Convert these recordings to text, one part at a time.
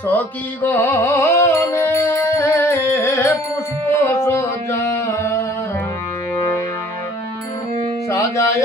সখী গনে পুষ্প সজা সাজায়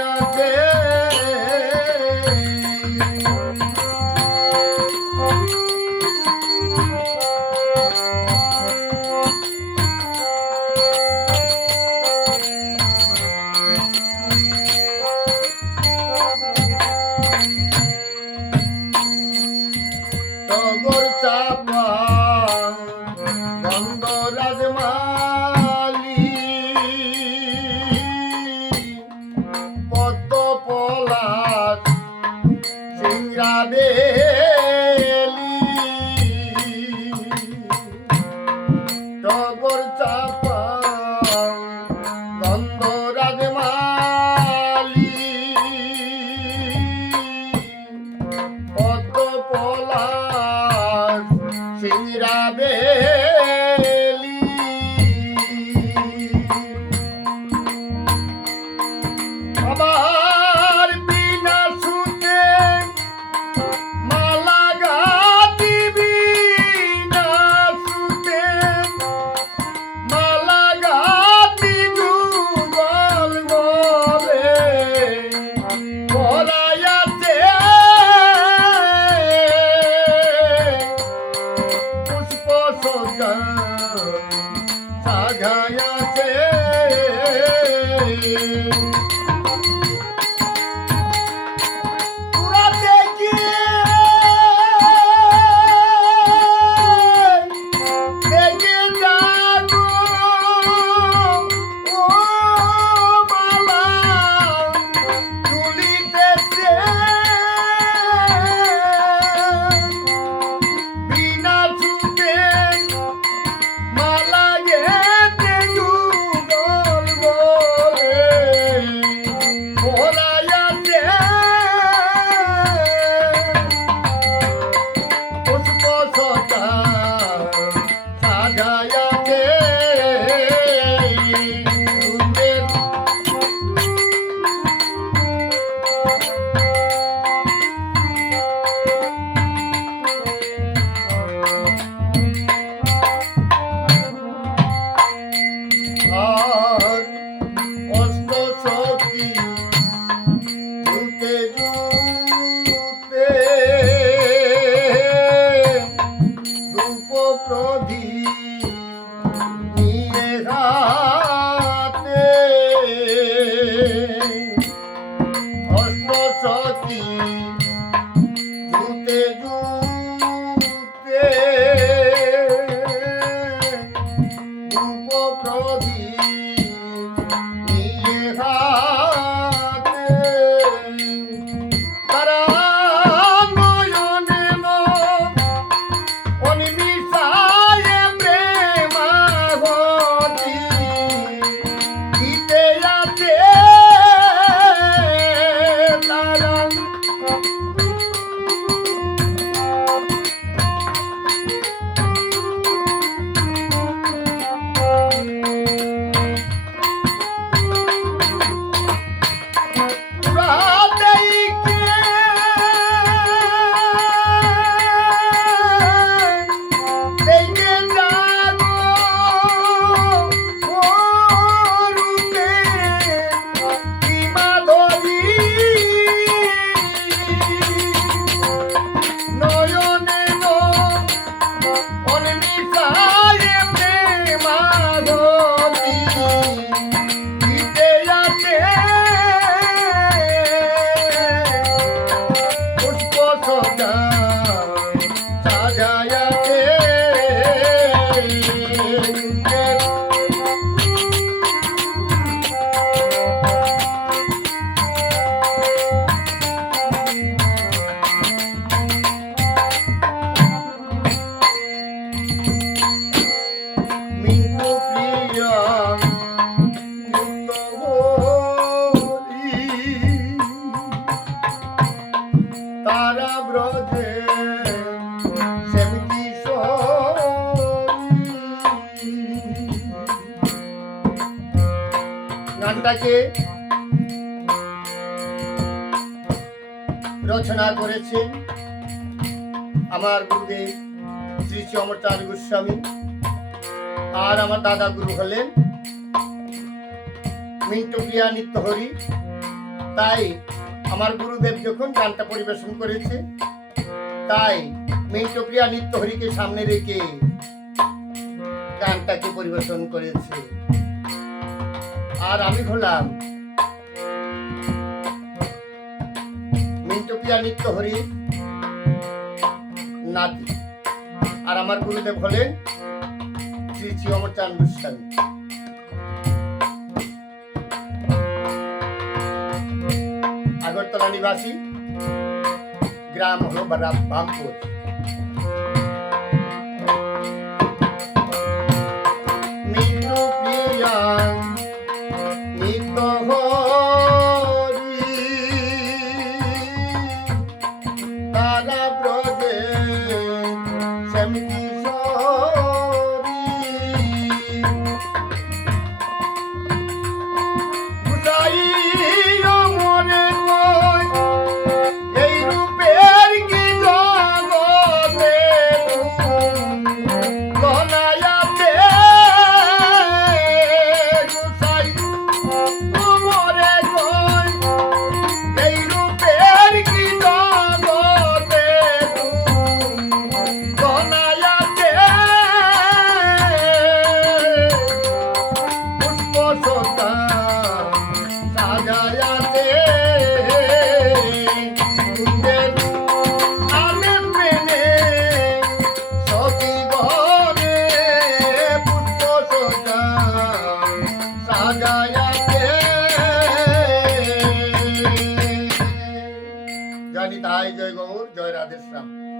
জুতে জুতে ধূপ প্রদীপ নিয়ে হাতে অষ্ট সখী জুতে জুতে পুষ্প গানটাকে রচনা করেছেন আমার গুরুদেব শ্রী অমরচাঁদ গোস্বামী আর আমার দাদা গুরু হলেন মিন্টু প্রিয়া নিত্যহরি। তাই আমার গুরুদেব যখন গানটা পরিবেশন করেছে, তাই মিন্টু প্রিয়া নিত্যহরিকে সামনে রেখে গানটাকে পরিবেশন করেছে। আর আমি হলাম। মিন্টু প্রিয়া নিত্যহরি নাতি। আর আমার গুরুদেব হলেন শ্রী শ্রী অমরচাঁদ গোস্বামী আগরতলা নিবাসী, গ্রাম হলো বামপুর।